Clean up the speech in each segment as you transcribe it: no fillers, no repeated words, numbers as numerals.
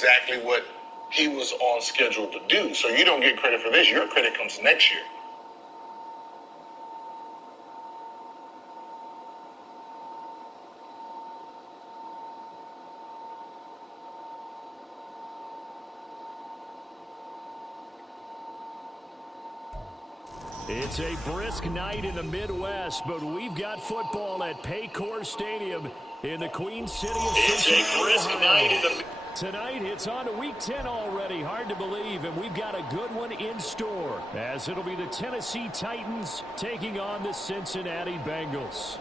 exactly what he was on schedule to do. So you don't get credit for this. Your credit comes next year. It's a brisk night in the Midwest, but we've got football at Paycor Stadium in the Queen City of Cincinnati, Ohio. Tonight, it's on to Week 10 already. Hard to believe, and we've got a good one in store, as it'll be the Tennessee Titans taking on the Cincinnati Bengals.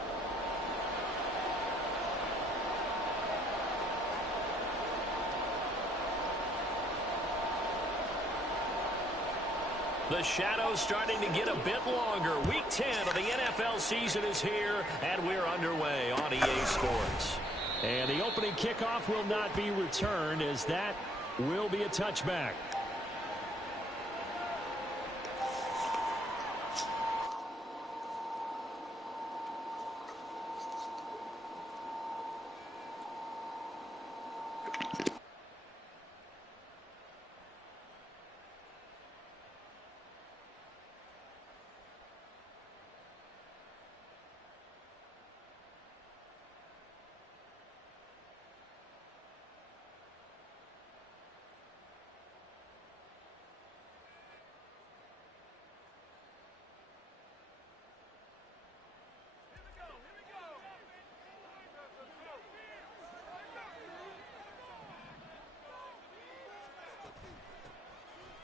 The shadow's starting to get a bit longer. Week 10 of the NFL season is here, and we're underway on EA Sports. And the opening kickoff will not be returned, as that will be a touchback.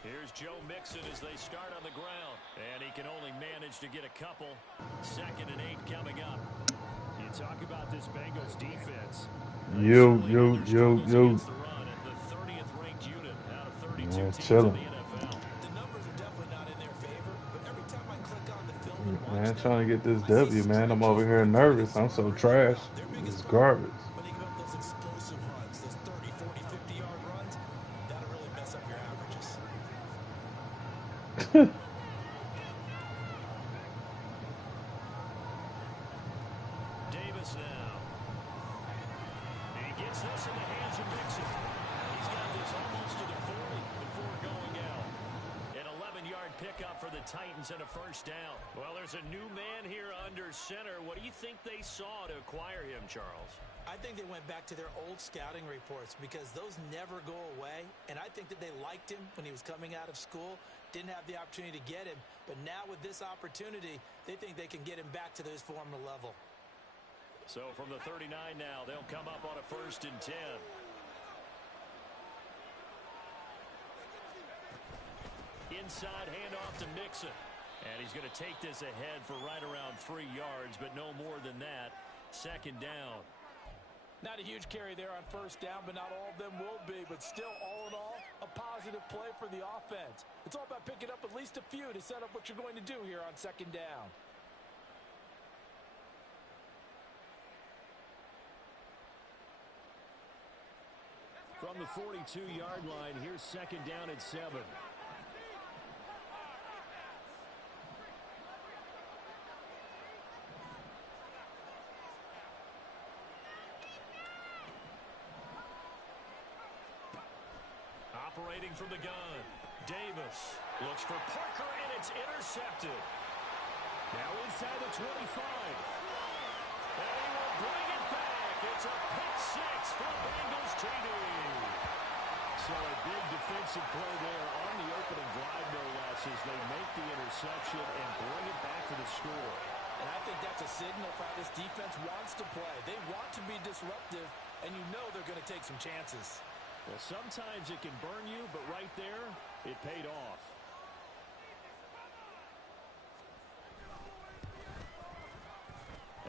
Here's Joe Mixon as they start on the ground. And he can only manage to get a couple. 2nd and 8 coming up. You talk about this Bengals defense. Yo. The 30th ranked unit out of 32 teams in the NFL. The numbers are definitely not in their favor, but every time I click on the film and watch Man, them, trying to get this W, man. I'm over here nervous. I'm so trash. This is garbage. when they give up those explosive runs, those 30, 40, 50-yard runs, that'll really mess up your averages. Davis now. He gets this in the hands of Mixon. He's got this almost to the 40 before going out. An 11-yard pickup for the Titans and a first down. Well, there's a new man here under center. What do you think they saw to acquire him, Charles? I think they went back to their old scouting reports because those never go away, and I think that they liked him when he was coming out of school, didn't have the opportunity to get him, but now with this opportunity, they think they can get him back to his former level. So from the 39 now, they'll come up on a 1st and 10. Inside handoff to Mixon. And he's going to take this ahead for right around 3 yards, but no more than that. 2nd down. Not a huge carry there on 1st down, but not all of them will be. But still, all in all, a positive play for the offense. It's all about picking up at least a few to set up what you're going to do here on 2nd down. From the 42-yard line, here's 2nd down at 7. Operating from the gun, Davis looks for Parker, and it's intercepted. Now inside the 25. And he will bring it back. It's a pick 6 for Bengals TD. So a big defensive play there on the opening drive, no less, as they make the interception and bring it back to the score. And I think that's a signal for how this defense wants to play. They want to be disruptive, and you know they're going to take some chances. Well, sometimes it can burn you, but right there, it paid off.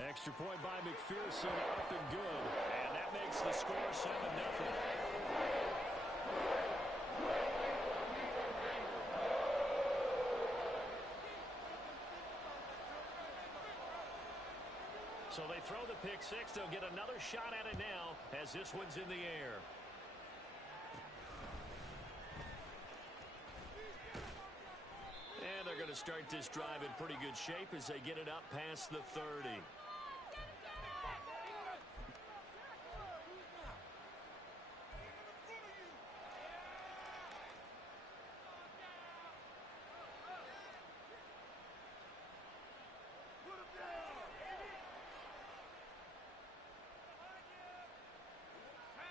Extra point by McPherson, up and good. And that makes the score 7-0. So they throw the pick 6. They'll get another shot at it now as this one's in the air. And they're going to start this drive in pretty good shape as they get it up past the 30.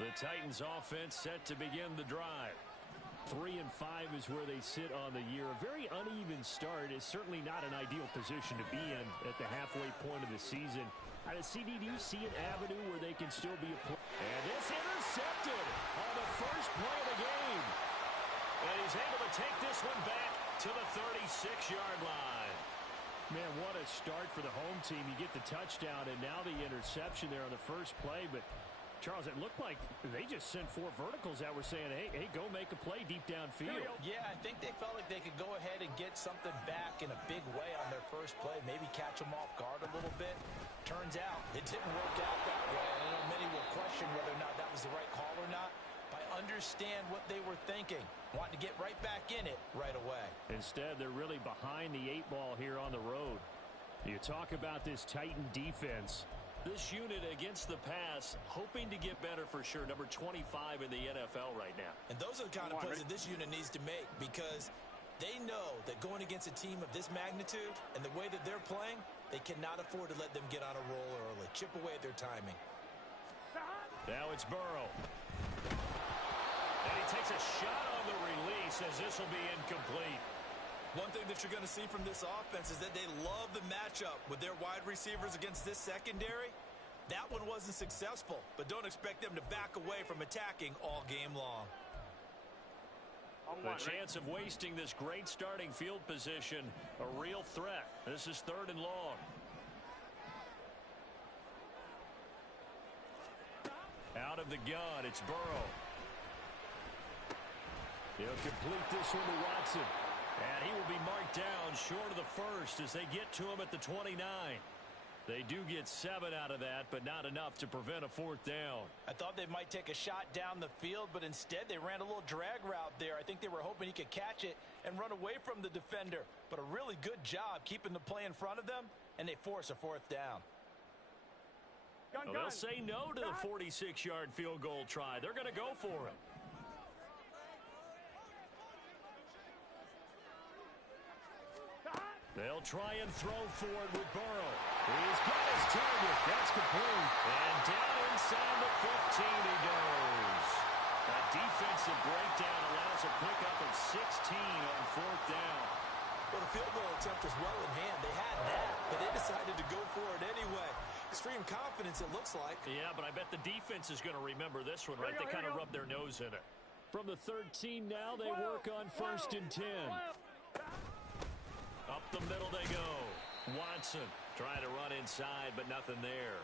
The Titans offense set to begin the drive. 3-5 is where they sit on the year. A very uneven start is certainly not an ideal position to be in at the halfway point of the season. Out of CD, do you see an avenue where they can still be a play? And this intercepted on the first play of the game. And he's able to take this one back to the 36-yard line. Man, what a start for the home team. You get the touchdown and now the interception there on the first play. But, Charles, it looked like they just sent 4 verticals out. We're saying, hey, go make a play deep downfield. Yeah, I think they felt like they could go ahead and get something back in a big way on their first play, maybe catch them off guard a little bit. Turns out it didn't work out that way. I know many will question whether or not that was the right call or not. But I understand what they were thinking, wanting to get right back in it right away. Instead, they're really behind the 8 ball here on the road. You talk about this Titan defense. This unit against the pass, hoping to get better for sure. Number 25 in the NFL right now. And those are the kind of plays that this unit needs to make because they know that going against a team of this magnitude and the way that they're playing, they cannot afford to let them get on a roll early. Chip away at their timing. Now it's Burrow. And he takes a shot on the release as this will be incomplete. One thing that you're going to see from this offense is that they love the matchup with their wide receivers against this secondary. That one wasn't successful, but don't expect them to back away from attacking all game long. The chance of wasting this great starting field position, a real threat. This is 3rd and long. Out of the gun, it's Burrow. He'll complete this one to Watson. And he will be marked down short of the first as they get to him at the 29. They do get 7 out of that, but not enough to prevent a 4th down. I thought they might take a shot down the field, but instead they ran a little drag route there. I think they were hoping he could catch it and run away from the defender. But a really good job keeping the play in front of them, and they force a 4th down. Well, they'll say no to the 46-yard field goal try. They're going to go for it. They'll try and throw forward with Burrow. He's got his target. That's complete. And down inside the 15 he goes. A defensive breakdown allows a pickup of 16 on 4th down. Well, the field goal attempt was well in hand. They had that, but they decided to go for it anyway. Extreme confidence, it looks like. Yeah, but I bet the defense is going to remember this one, right? They kind of rub their nose in it. From the 13 now, they work on 1st and 10. Up the middle they go. Watson trying to run inside, but nothing there.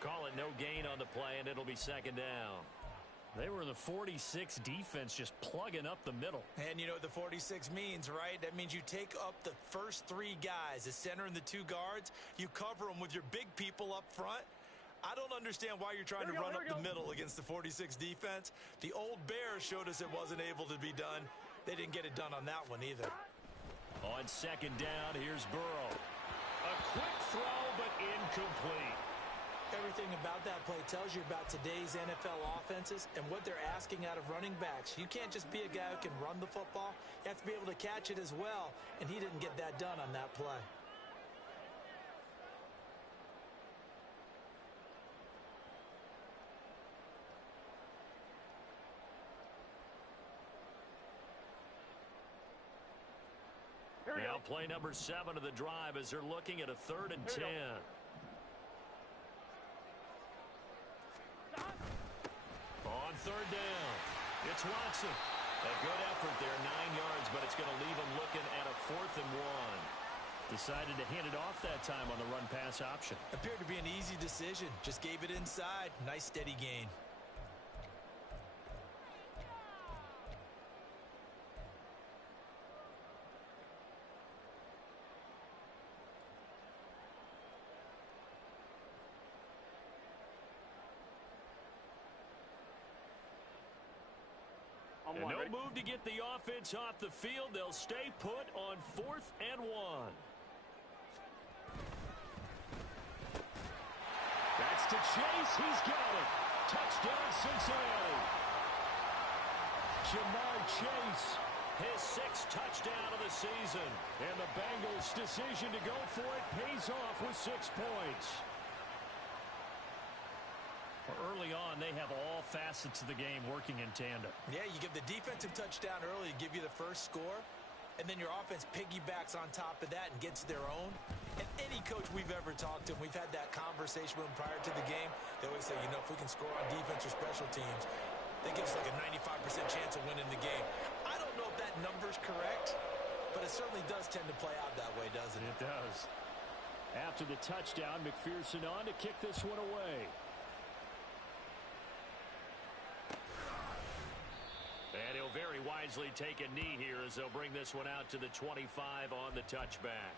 Call it no gain on the play, and it'll be 2nd down. They were in the 46 defense, just plugging up the middle. And you know what the 46 means, right? That means you take up the first 3 guys, the center and the 2 guards. You cover them with your big people up front. I don't understand why you're trying to run up the middle against the 46 defense. The old Bears showed us it wasn't able to be done. They didn't get it done on that one either. On 2nd down, here's Burrow. A quick throw, but incomplete. Everything about that play tells you about today's NFL offenses and what they're asking out of running backs. You can't just be a guy who can run the football. You have to be able to catch it as well, and he didn't get that done on that play. Now play number 7 of the drive as they're looking at a 3rd and 10. On 3rd down, it's Watson. A good effort there, 9 yards, but it's going to leave him looking at a 4th and 1. Decided to hand it off that time on the run-pass option. Appeared to be an easy decision. Just gave it inside. Nice steady gain. And no move to get the offense off the field. They'll stay put on 4th and 1. That's to Chase. He's got it. Touchdown, Cincinnati. Jamar Chase, his 6th touchdown of the season. And the Bengals' decision to go for it pays off with 6 points. Early on, they have all facets of the game working in tandem. Yeah, you give the defensive touchdown early to give you the first score, and then your offense piggybacks on top of that and gets their own. And any coach we've ever talked to, we've had that conversation with them prior to the game. They always say, you know, if we can score on defense or special teams, that gives us like a 95% chance of winning the game. I don't know if that number's correct, but it certainly does tend to play out that way, doesn't it? It does. After the touchdown, McPherson on to kick this one away. And he'll very wisely take a knee here as they'll bring this one out to the 25 on the touchback.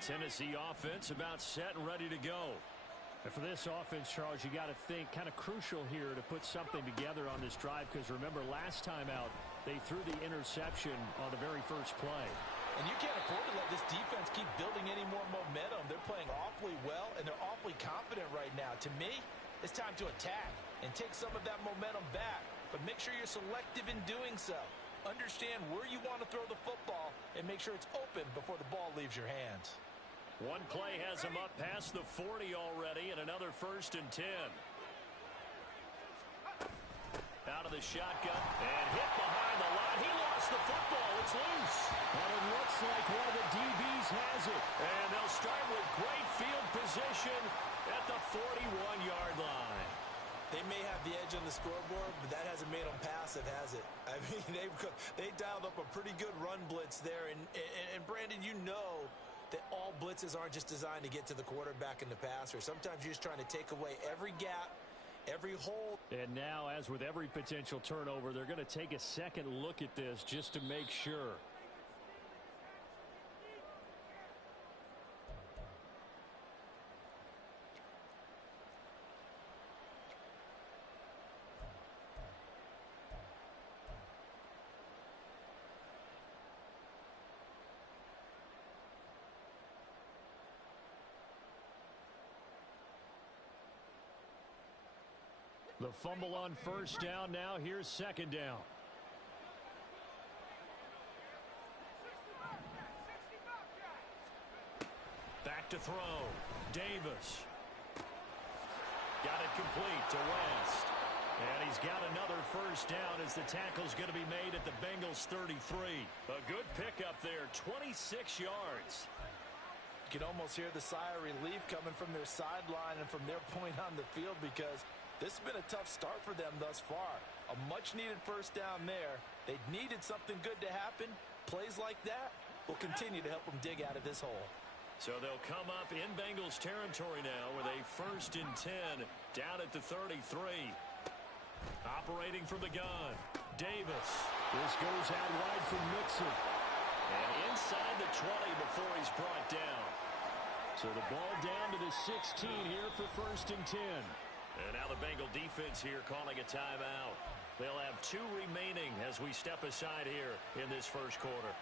Tennessee offense about set and ready to go. And for this offense, Charles, you got to think kind of crucial here to put something together on this drive, because remember last time out they threw the interception on the very first play. And you can't afford to let this defense keep building any more momentum. They're playing awfully well, and they're awfully confident right now. To me, it's time to attack and take some of that momentum back, but make sure you're selective in doing so. Understand where you want to throw the football and make sure it's open before the ball leaves your hands. One play has him up past the 40 already, and another 1st and 10. Out of the shotgun and hit behind the line. He lost the football. It's loose. And it looks like one of the DBs has it. And they'll start with great field position at the 41-yard line. They may have the edge on the scoreboard, but that hasn't made them passive, has it? I mean, they dialed up a pretty good run blitz there. And Brandon, you know that all blitzes aren't just designed to get to the quarterback and the passer. Sometimes you're just trying to take away every gap, every hole. And now, as with every potential turnover, they're going to take a second look at this just to make sure. The fumble on 1st down. Now here's 2nd down. Back to throw. Davis. Got it complete to West. And he's got another 1st down as the tackle's going to be made at the Bengals 33. A good pickup there, 26 yards. You can almost hear the sigh of relief coming from their sideline and from their point on the field, because this has been a tough start for them thus far. A much-needed 1st down there. They needed something good to happen. Plays like that will continue to help them dig out of this hole. So they'll come up in Bengals territory now with a 1st and 10 down at the 33. Operating from the gun, Davis. This goes out wide from Mixon. And inside the 20 before he's brought down. So the ball down to the 16 here for 1st and 10. And now the Bengal defense here calling a timeout. They'll have 2 remaining as we step aside here in this 1st quarter.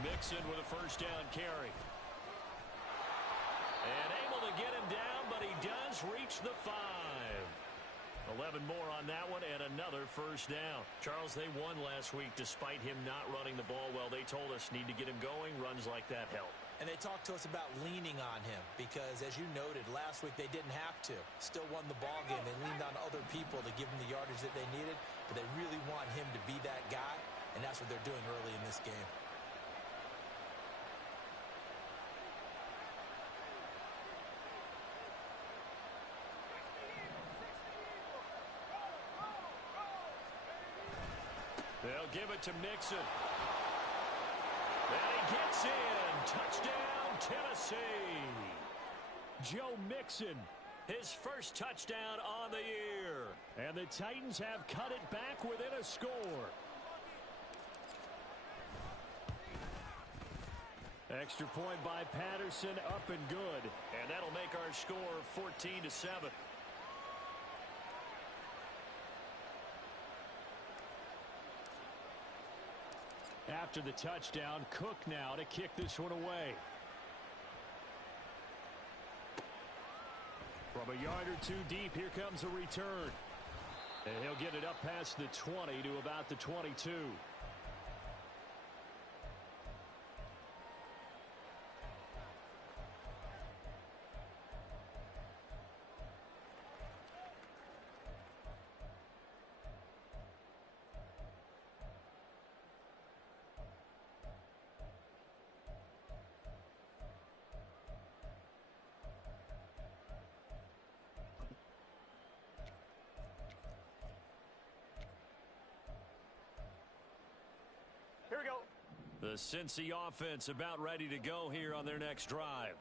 Mixon with a 1st down carry. And able to get him down, but he does reach the 5. 11 more on that one, and another 1st down. Charles, they won last week despite him not running the ball well. They told us need to get him going. Runs like that help. And they talked to us about leaning on him because, as you noted, last week they didn't have to. Still won the ball game. They leaned on other people to give them the yardage that they needed, but they really want him to be that guy, and that's what they're doing early in this game. They'll give it to Mixon. And he gets in. Touchdown, Tennessee. Joe Mixon, his 1st touchdown on the year. And the Titans have cut it back within a score. Extra point by Patterson, up and good. And that'll make our score 14-7. After the touchdown, Cook now to kick this one away. From a yard or two deep, here comes a return. And he'll get it up past the 20 to about the 22. Here we go. The Cincy offense about ready to go here on their next drive.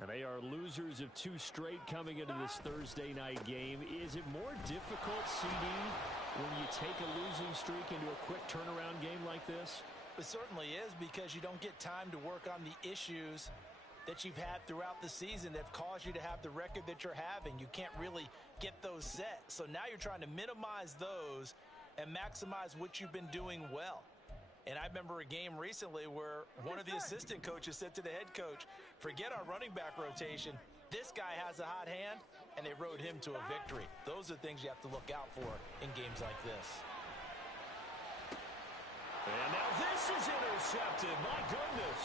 And they are losers of 2 straight coming into this Thursday night game. Is it more difficult, CD, when you take a losing streak into a quick turnaround game like this? It certainly is, because you don't get time to work on the issues that you've had throughout the season that caused you to have the record that you're having. You can't really get those set. So now you're trying to minimize those and maximize what you've been doing well. And I remember a game recently where one of the assistant coaches said to the head coach, forget our running back rotation. This guy has a hot hand, and they rode him to a victory. Those are things you have to look out for in games like this. And now this is intercepted. My goodness.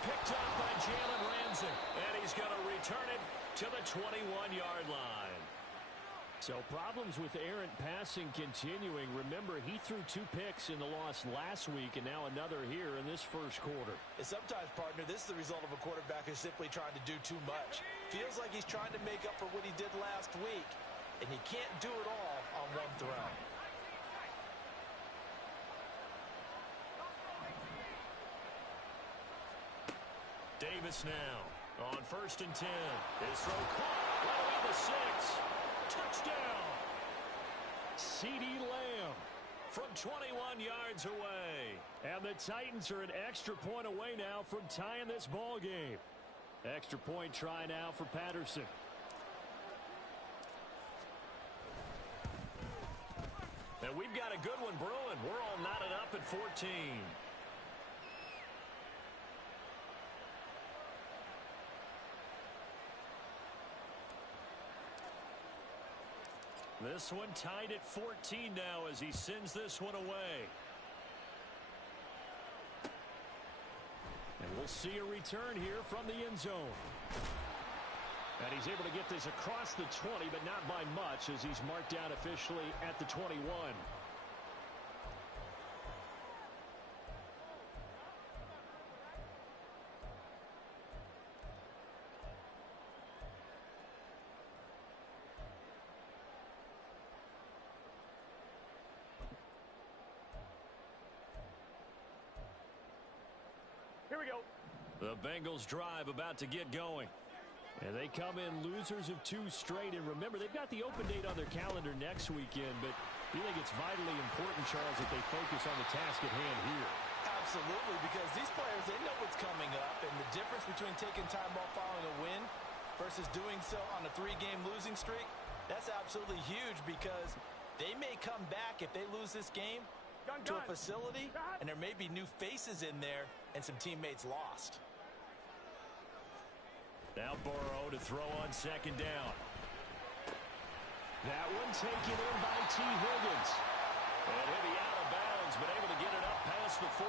Picked up by Jalen Ramsey. And he's going to return it to the 21-yard line. So problems with errant passing continuing. Remember, he threw 2 picks in the loss last week, and now another here in this first quarter. And sometimes, partner, this is the result of a quarterback who's simply trying to do too much. Feels like he's trying to make up for what he did last week, and he can't do it all on one throw. Davis now on 1st and 10. His throw caught right around the 6. Touchdown. CeeDee Lamb from 21 yards away. And the Titans are an extra point away now from tying this ball game. Extra point try now for Patterson. And we've got a good one brewing. We're all knotted up at 14. This one tied at 14 now as he sends this one away. And we'll see a return here from the end zone. And he's able to get this across the 20, but not by much, as he's marked down officially at the 21. Here we go. The Bengals drive about to get going. And they come in losers of 2 straight. And remember, they've got the open date on their calendar next weekend. But I think it's vitally important, Charles, that they focus on the task at hand here. Absolutely, because these players, they know what's coming up. And the difference between taking time off following a win versus doing so on a 3-game losing streak, that's absolutely huge, because they may come back if they lose this game to a facility, and there may be new faces in there and some teammates lost. Now Burrow to throw on 2nd down. That one taken in by T. Higgins. And he'll be out of bounds, but able to get it up past the 45.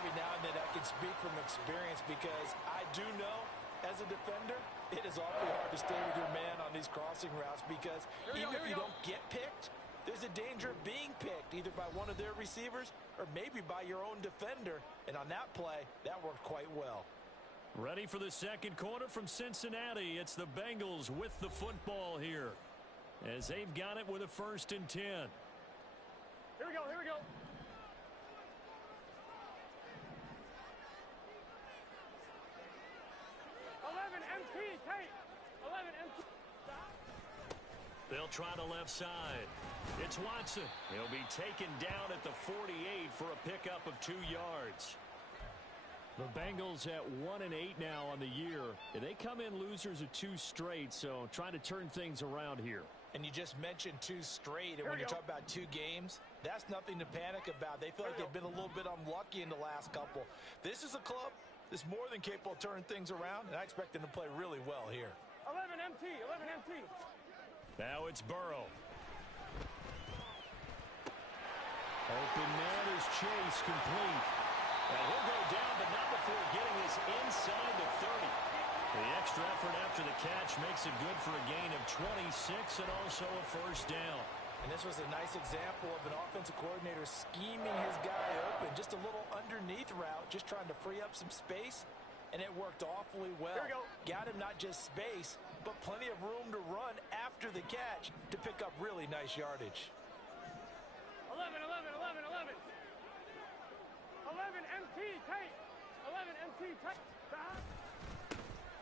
Every now and then I can speak from experience, because I do know, as a defender, it is awfully hard to stay with your man on these crossing routes, because even if you don't get picked, there's a danger of being picked either by one of their receivers or maybe by your own defender. And on that play, that worked quite well. Ready for the second quarter from Cincinnati. It's the Bengals with the football here, as they've got it with a 1st and 10. Here we go, here we go. 11 MT, Tate. 11 MT. They'll try the left side. It's Watson. He'll be taken down at the 48 for a pickup of 2 yards. The Bengals at 1-8 now on the year. They come in losers of 2 straight, so trying to turn things around here. And you just mentioned 2 straight, and when you talk about 2 games, that's nothing to panic about. They feel like they've been a little bit unlucky in the last couple. This is a club that's more than capable of turning things around, and I expect them to play really well here. 11 MT, 11 MT. Now it's Burrow. Open man is Chase, complete. And he'll go down, but not before getting this inside the 30. The extra effort after the catch makes it good for a gain of 26 and also a first down. And this was a nice example of an offensive coordinator scheming his guy open. Just a little underneath route, just trying to free up some space, and it worked awfully well. Here we go. Got him not just space, but plenty of room to run after the catch to pick up really nice yardage. 11, 11, 11, 11. 11 MT tight. 11 MT tight. Stop.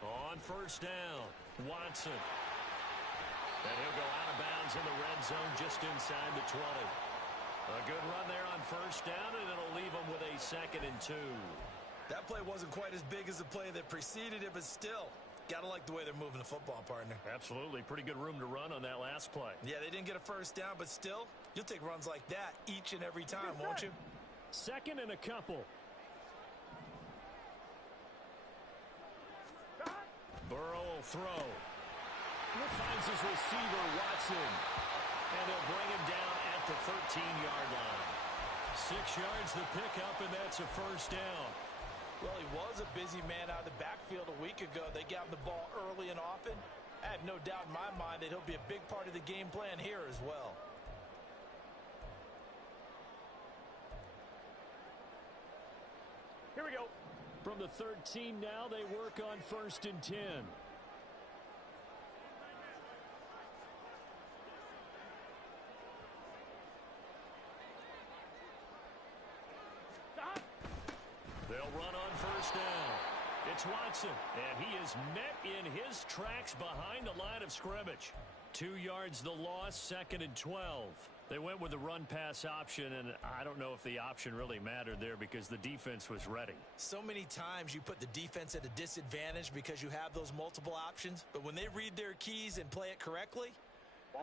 On first down, Watson. And he'll go out of bounds in the red zone just inside the 20. A good run there on first down, and it'll leave him with a 2nd and 2. That play wasn't quite as big as the play that preceded it, but still, gotta like the way they're moving the football, partner. Absolutely. Pretty good room to run on that last play. Yeah, they didn't get a first down, but still, you'll take runs like that each and every time, won't you? 2nd and a couple. Burrow will throw. Finds his receiver, Watson. And they'll bring him down at the 13-yard line. 6 yards the pickup, and that's a first down. Well, he was a busy man out of the backfield a week ago. They got him the ball early and often. I have no doubt in my mind that he'll be a big part of the game plan here as well. Here we go. From the 13 now, they work on 1st and 10. Stop. They'll run on first down. It's Watson, and he is met in his tracks behind the line of scrimmage. 2 yards the loss, 2nd and 12. They went with the run-pass option, and I don't know if the option really mattered there because the defense was ready. So many times you put the defense at a disadvantage because you have those multiple options, but when they read their keys and play it correctly,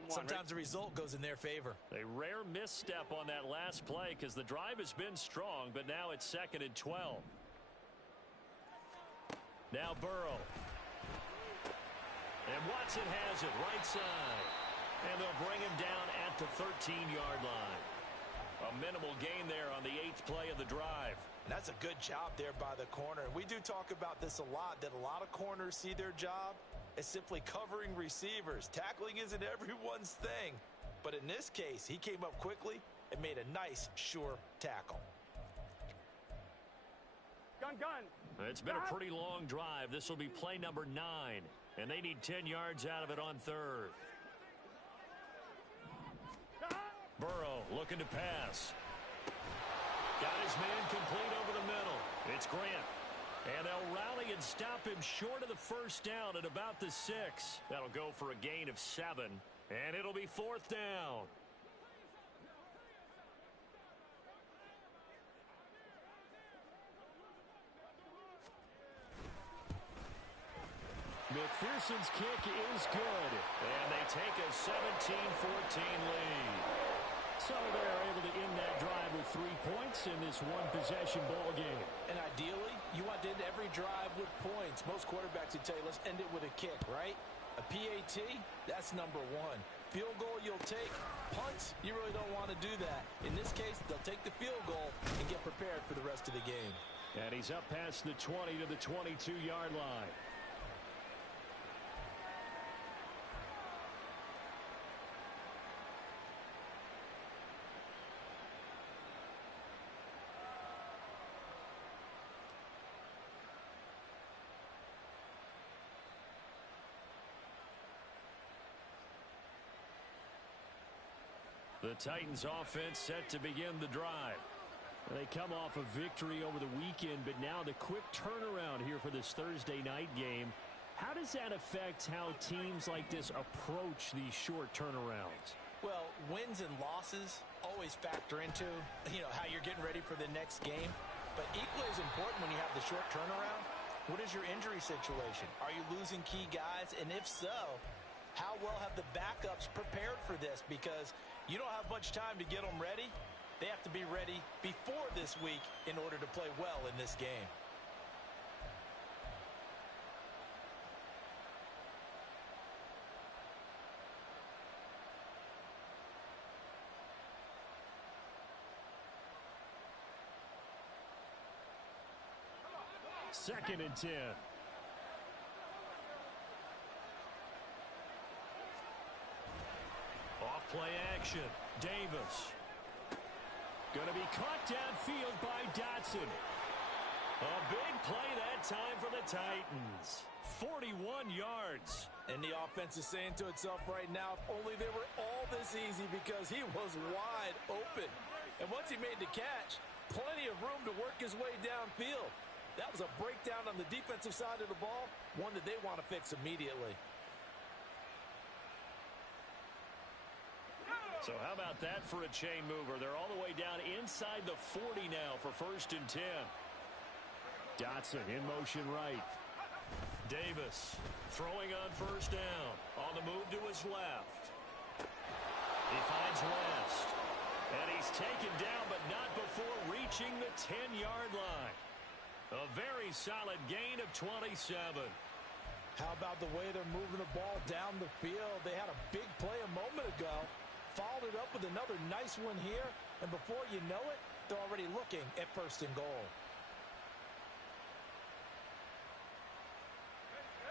sometimes the result goes in their favor. A rare misstep on that last play because the drive has been strong, but now it's 2nd and 12. Now Burrow. And Watson has it right side. And they'll bring him down at the 13-yard line. A minimal gain there on the 8th play of the drive. And that's a good job there by the corner. And we do talk about this a lot, that a lot of corners see their job as simply covering receivers. Tackling isn't everyone's thing. But in this case, he came up quickly and made a nice, sure tackle. Gun, gun. It's been a pretty long drive. This will be play number 9. And they need 10 yards out of it on 3rd. Burrow looking to pass. Got his man complete over the middle. It's Grant. And they'll rally and stop him short of the first down at about the 6. That'll go for a gain of 7. And it'll be 4th down. McPherson's kick is good. And they take a 17-14 lead. So they're able to end that drive with 3 points in this one-possession ball game. And ideally, you want to end every drive with points. Most quarterbacks would tell you, let's end it with a kick, right? A PAT, that's number 1. Field goal you'll take. Punts, you really don't want to do that. In this case, they'll take the field goal and get prepared for the rest of the game. And he's up past the 20 to the 22-yard line. The Titans offense set to begin the drive. They come off a victory over the weekend, but now the quick turnaround here for this Thursday night game. How does that affect how teams like this approach these short turnarounds? Well, wins and losses always factor into, how you're getting ready for the next game. But equally as important when you have the short turnaround, what is your injury situation? Are you losing key guys? And if so, How well have the backups prepared for this? Because you don't have much time to get them ready. They have to be ready before this week in order to play well in this game. Second and 10. Off play action. Davis. Going to be caught downfield by Dotson. A big play that time for the Titans. 41 yards. And the offense is saying to itself right now, if only they were all this easy, because he was wide open. And once he made the catch, plenty of room to work his way downfield. That was a breakdown on the defensive side of the ball, one that they want to fix immediately. So how about that for a chain mover? They're all the way down inside the 40 now for 1st and 10. Dotson in motion right. Davis throwing on 1st down. On the move to his left. He finds West. And he's taken down, but not before reaching the 10-yard line. A very solid gain of 27. How about the way they're moving the ball down the field? They had a big play a moment ago. Followed it up with another nice one here. And before you know it, they're already looking at 1st and goal.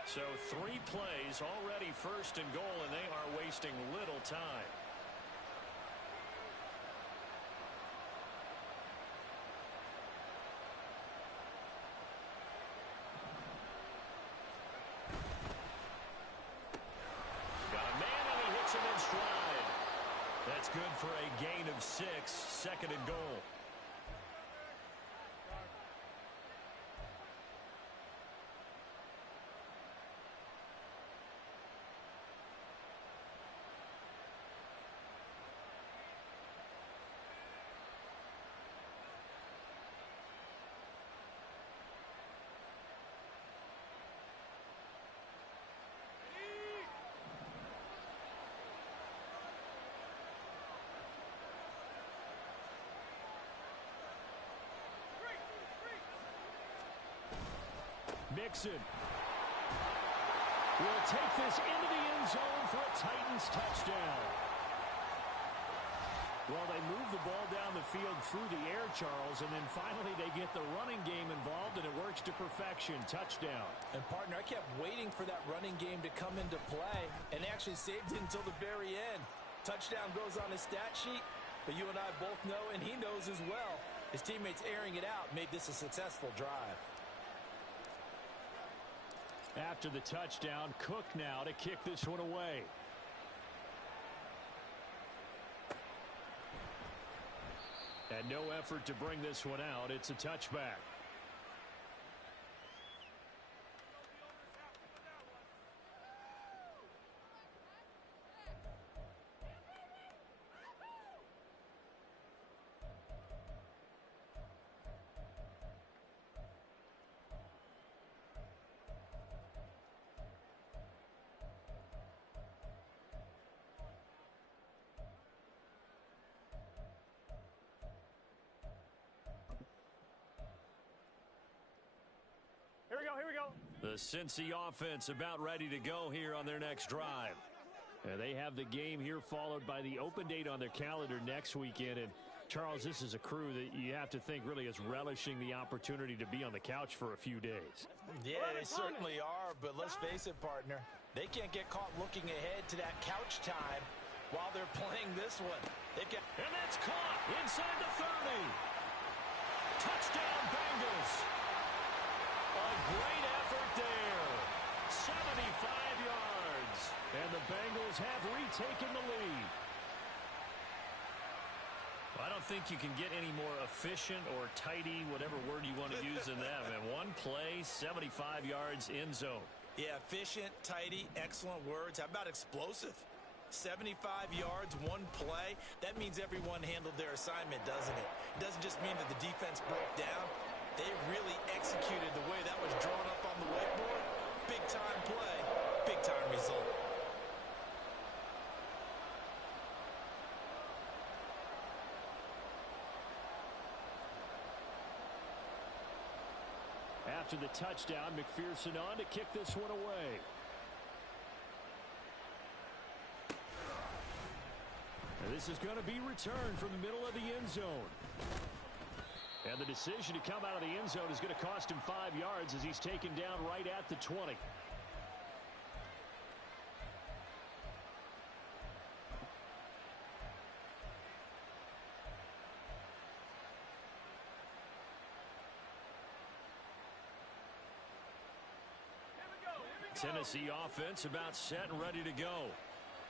So 3 plays already 1st and goal, and they are wasting little time. Got a man, and he hits him in stride. That's good for a gain of 6, 2nd and goal. Mixon will take this into the end zone for a Titans touchdown. Well, they move the ball down the field through the air, Charles, and then finally they get the running game involved, and it works to perfection. Touchdown. And, partner, I kept waiting for that running game to come into play, and they actually saved it until the very end. Touchdown goes on his stat sheet, but you and I both know, and he knows as well, his teammates airing it out made this a successful drive. After the touchdown, Cook now to kick this one away. And no effort to bring this one out. It's a touchback. Here we go. The Cincy offense about ready to go here on their next drive. They have the game here followed by the open date on their calendar next weekend. And Charles, this is a crew that you have to think really is relishing the opportunity to be on the couch for a few days. Yeah, they certainly are, but let's face it, partner. They can't get caught looking ahead to that couch time while they're playing this one. And that's caught inside the 30. Touchdown, Bengals. A great effort there. 75 yards. And the Bengals have retaken the lead. Well, I don't think you can get any more efficient or tidy, whatever word you want to use in that. And one play, 75 yards in zone. Yeah, efficient, tidy, excellent words. How about explosive? 75 yards, one play. That means everyone handled their assignment, doesn't it? It doesn't just mean that the defense broke down. They really executed the way that was drawn up on the whiteboard. Big-time play, big-time result. after the touchdown. McPherson on to kick this one away. And this is going to be returned from the middle of the end zone. And the decision to come out of the end zone is going to cost him 5 yards as he's taken down right at the 20. Tennessee offense about set and ready to go.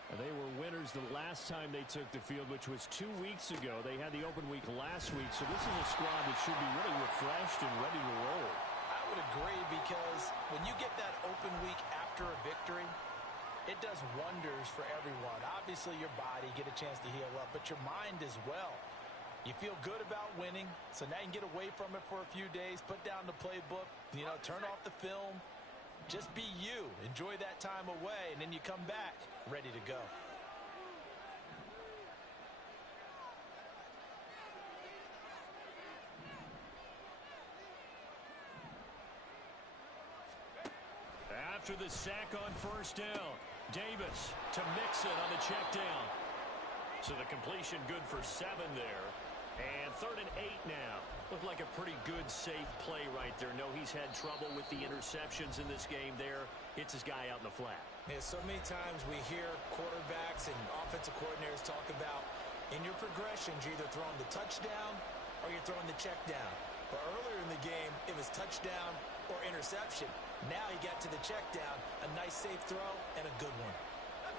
And they were winners the last time they took the field, which was 2 weeks ago. They had the open week last week, so this is a squad that should be really refreshed and ready to roll. I would agree, because when you get that open week after a victory, it does wonders for everyone. Obviously, your body, get a chance to heal up, but your mind as well. You feel good about winning, so now you can get away from it for a few days, put down the playbook, turn off the film. Just be you. Enjoy that time away, and then you come back ready to go. After the sack on first down, Davis to Mixon on the check down. So the completion good for 7 there. And 3rd and 8 now. Looked like a pretty good, safe play right there. No, he's had trouble with the interceptions in this game there. Hits his guy out in the flat. Yeah, so many times we hear quarterbacks and offensive coordinators talk about in your progressions, you're either throwing the touchdown or you're throwing the check down. But earlier in the game, it was touchdown or interception. Now he got to the check down. A nice, safe throw and a good one.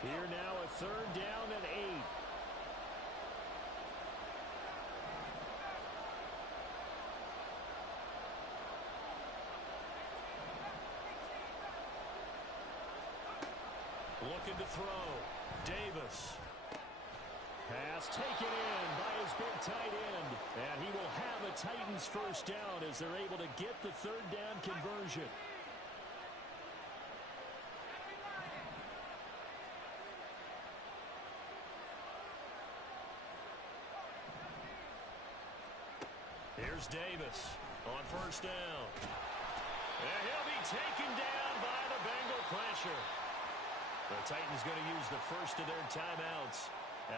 Here now a 3rd down and 8. Looking to throw. Davis. Pass taken in by his big tight end. And he will have a Titans first down as they're able to get the 3rd down conversion. Here's Davis on first down. And he'll be taken down by the Bengal pressure. The Titans going to use the first of their timeouts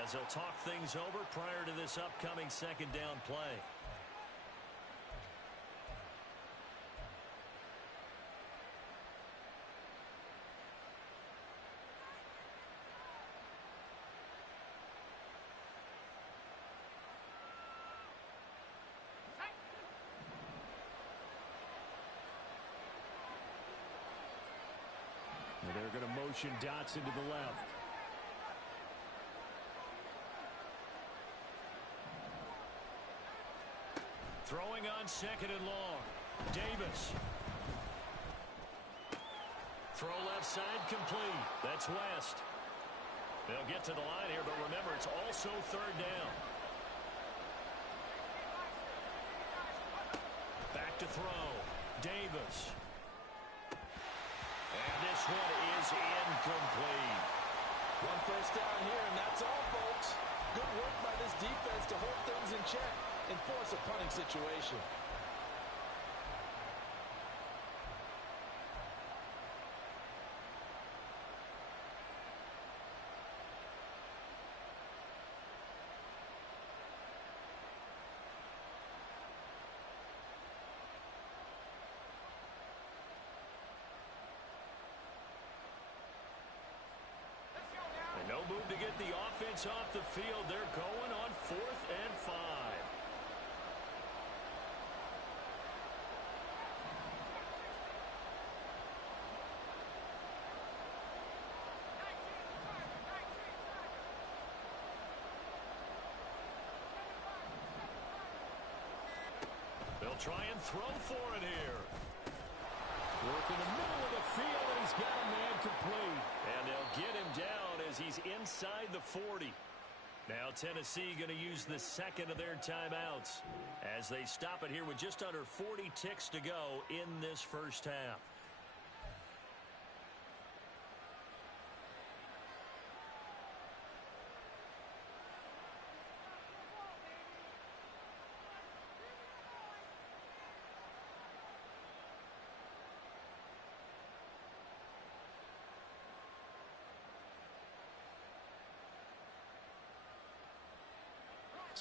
as they'll talk things over prior to this upcoming 2nd down play. And they're going to motion Dotson to the left. Throwing on 2nd and long. Davis. Throw left side complete. That's West. They'll get to the line here, but remember, it's also 3rd down. Back to throw. Davis. And this one is incomplete. One first down here, and that's all, folks. Good work by this defense to hold things in check and force a punting situation. And no move to get the offense off the field. They're going on 4th and 5. They'll try and throw for it here. Work in the middle of the field, and he's got a man complete. And they'll get him down as he's inside the 40. Now Tennessee going to use the 2nd of their timeouts as they stop it here with just under 40 ticks to go in this first half.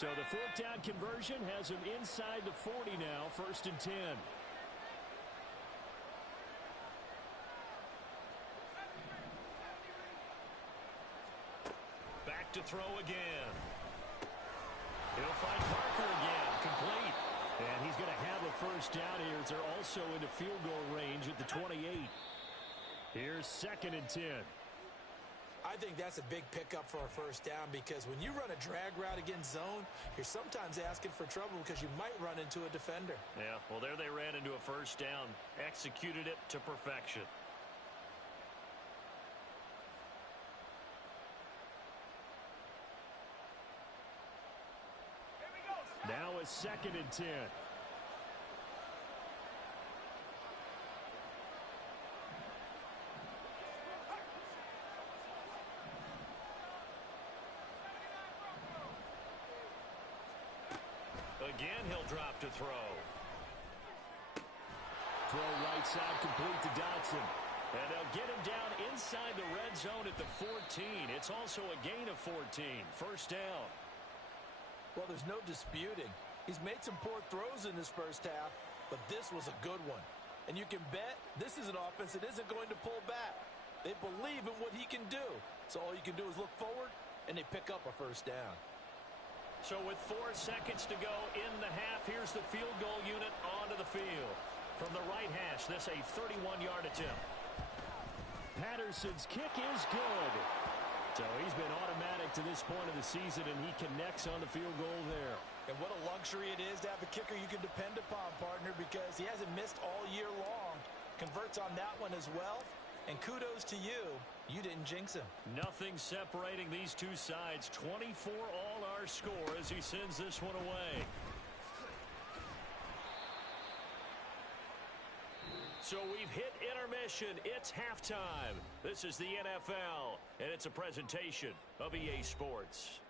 So the fourth down conversion has him inside the 40 now, 1st and 10. Back to throw again. He'll find Parker again, complete. And he's going to have a first down here as they're also into field goal range at the 28. Here's 2nd and 10. I think that's a big pickup for a first down because when you run a drag route against zone, you're sometimes asking for trouble because you might run into a defender. Yeah, well, there they ran into a first down, executed it to perfection. Now it's 2nd and 10. Again, he'll drop to throw. Throw right side complete to Dotson. And they'll get him down inside the red zone at the 14. It's also a gain of 14. First down. Well, there's no disputing. He's made some poor throws in this first half, but this was a good one. And you can bet this is an offense that isn't going to pull back. They believe in what he can do. So all you can do is look forward, and they pick up a first down. So with 4 seconds to go in the half, here's the field goal unit onto the field. From the right hash, this a 31-yard attempt. Patterson's kick is good. So he's been automatic to this point of the season, and he connects on the field goal there. And what a luxury it is to have a kicker you can depend upon, partner, because he hasn't missed all year long. Converts on that one as well. And kudos to you. You didn't jinx him. Nothing separating these two sides. 24 all our score as he sends this one away. So we've hit intermission. It's halftime. This is the NFL, and it's a presentation of EA Sports.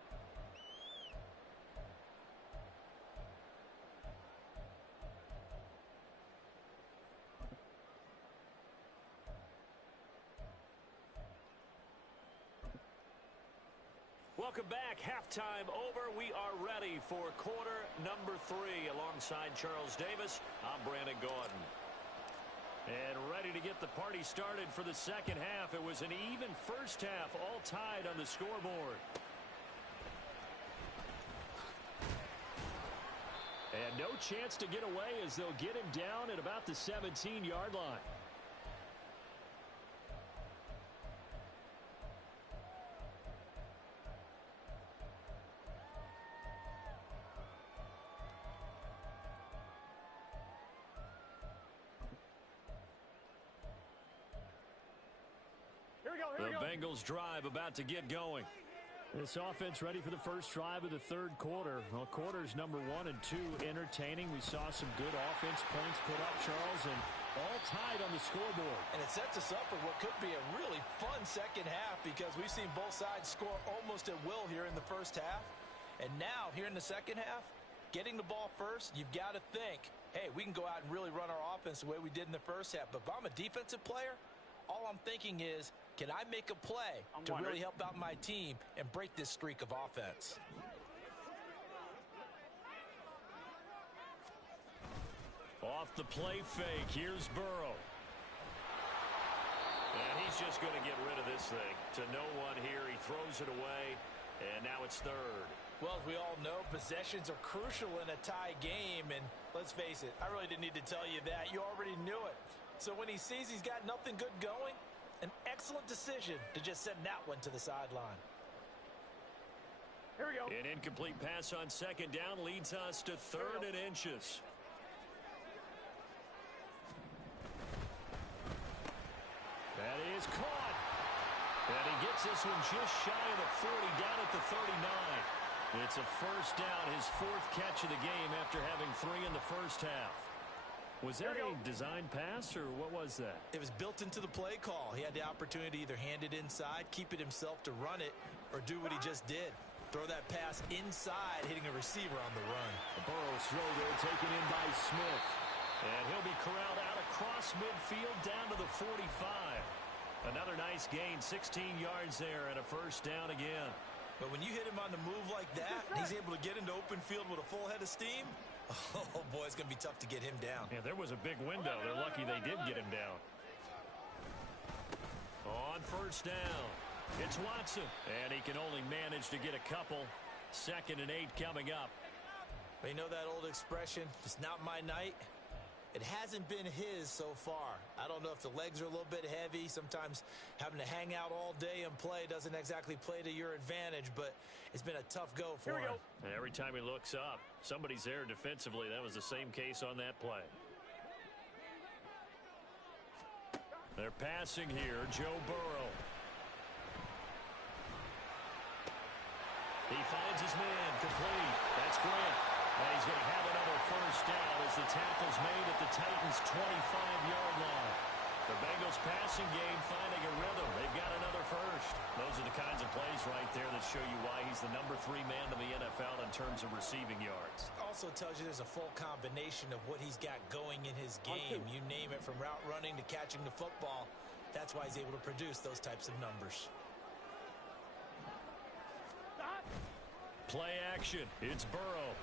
Welcome back. Halftime over. We are ready for quarter number 3. Alongside Charles Davis, I'm Brandon Gordon. And ready to get the party started for the second half. It was an even first half, all tied on the scoreboard. And no chance to get away as they'll get him down at about the 17-yard line. The Bengals drive about to get going. This offense ready for the first drive of the third quarter. Well, quarters number 1 and 2 entertaining. We saw some good offense points put up, Charles, and all tied on the scoreboard. And it sets us up for what could be a really fun second half because we've seen both sides score almost at will here in the first half. And now, here in the second half, getting the ball first, you've got to think, hey, we can go out and really run our offense the way we did in the first half. But if I'm a defensive player, all I'm thinking is, can I make a play to really help out my team and break this streak of offense? Off the play fake, here's Burrow. And he's just going to get rid of this thing to no one here. He throws it away, and now it's third. Well, as we all know, possessions are crucial in a tie game, and let's face it, I really didn't need to tell you that. You already knew it. So when he sees he's got nothing good going, an excellent decision to just send that one to the sideline. Here we go. An incomplete pass on second down leads us to 3rd and inches. That is caught. And he gets this one just shy of the 40, down at the 39. It's a first down, his 4th catch of the game after having 3 in the first half. Was that a design pass, or what was that? It was built into the play call. He had the opportunity to either hand it inside, keep it himself to run it, or do what he just did. Throw that pass inside, hitting a receiver on the run. Burrow's throw there taken in by Smith. And he'll be corralled out across midfield down to the 45. Another nice gain, 16 yards there, and a first down again. But when you hit him on the move like that, and he's able to get into open field with a full head of steam, oh, boy, it's going to be tough to get him down. Yeah, there was a big window. They're lucky they did get him down. On first down, it's Watson. And he can only manage to get a couple. 2nd and 8 coming up. But you know that old expression, it's not my night? It hasn't been his so far. I don't know if the legs are a little bit heavy. Sometimes having to hang out all day and play doesn't exactly play to your advantage, but it's been a tough go for him. And every time he looks up, somebody's there defensively. That was the same case on that play. They're passing here, Joe Burrow. He finds his man, complete. That's Grant. And he's going to have another first down as the tackle's made at the Titans' 25-yard line. The Bengals passing game finding a rhythm. They've got another first. Those are the kinds of plays right there that show you why he's the number 3 man in the NFL in terms of receiving yards. Also tells you there's a full combination of what he's got going in his game. You name it, from route running to catching the football. That's why he's able to produce those types of numbers. Play action. It's Burrow.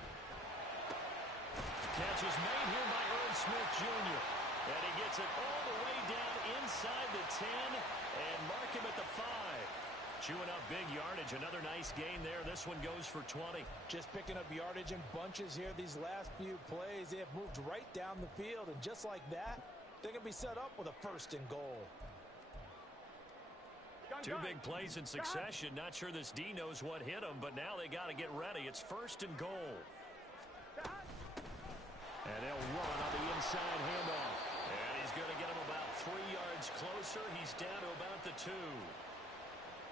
Catch is made here by Irv Smith Jr. And he gets it all the way down inside the 10 and mark him at the 5. Chewing up big yardage. Another nice gain there. This one goes for 20. Just picking up yardage in bunches here these last few plays. They have moved right down the field, and just like that, they're going to be set up with a 1st and goal. 2 big plays in succession. Not sure this D knows what hit him, but now they got to get ready. It's 1st and goal. And they'll run on the inside handoff. And he's going to get him about 3 yards closer. He's down to about the 2.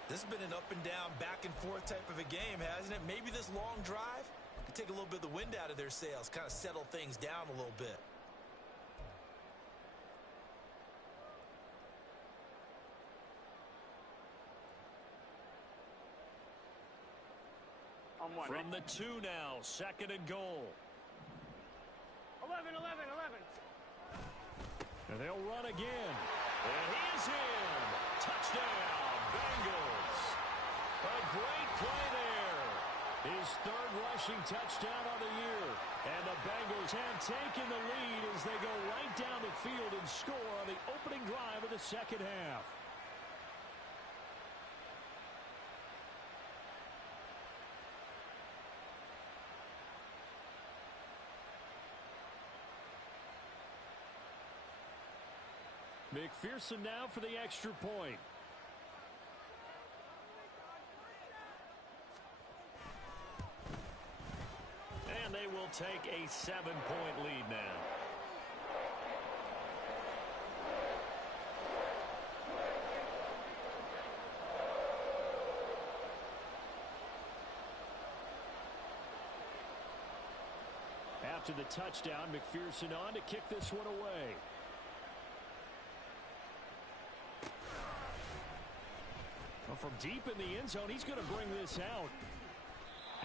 This has been an up and down, back and forth type of a game, hasn't it? Maybe this long drive could take a little bit of the wind out of their sails, kind of settle things down a little bit. From the 2 now, 2nd and goal. 11. And they'll run again. And he's in. Touchdown, Bengals. A great play there. His 3rd rushing touchdown of the year. And the Bengals have taken the lead as they go right down the field and score on the opening drive of the 2nd half. McPherson now for the extra point. And they will take a 7-point lead now. After the touchdown, McPherson on to kick this one away. Well, from deep in the end zone, he's going to bring this out.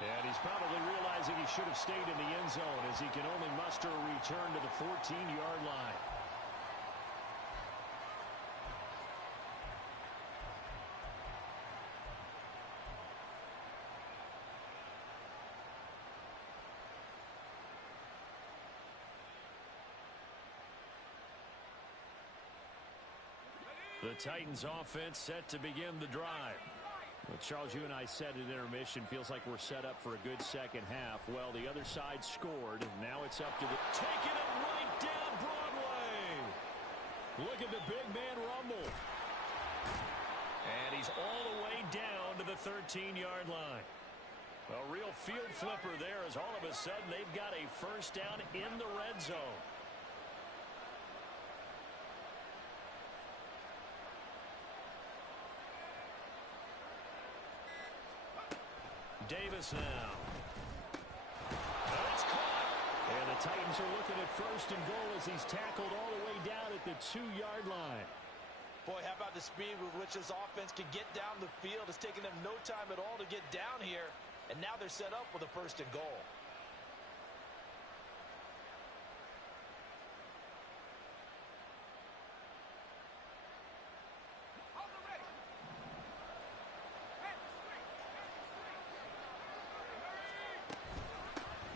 And he's probably realizing he should have stayed in the end zone as he can only muster a return to the 14-yard line. The Titans offense set to begin the drive. Well, Charles, you and I said at intermission, feels like we're set up for a good second half. Well, the other side scored. Now it's up to the... Taking it right down Broadway. Look at the big man rumble. And he's all the way down to the 13-yard line. A real field flipper there as all of a sudden they've got a first down in the red zone. Davis now. That's caught. And the Titans are looking at 1st and goal as he's tackled all the way down at the 2-yard line. Boy, how about the speed with which this offense can get down the field? It's taken them no time at all to get down here. And now they're set up with a 1st and goal.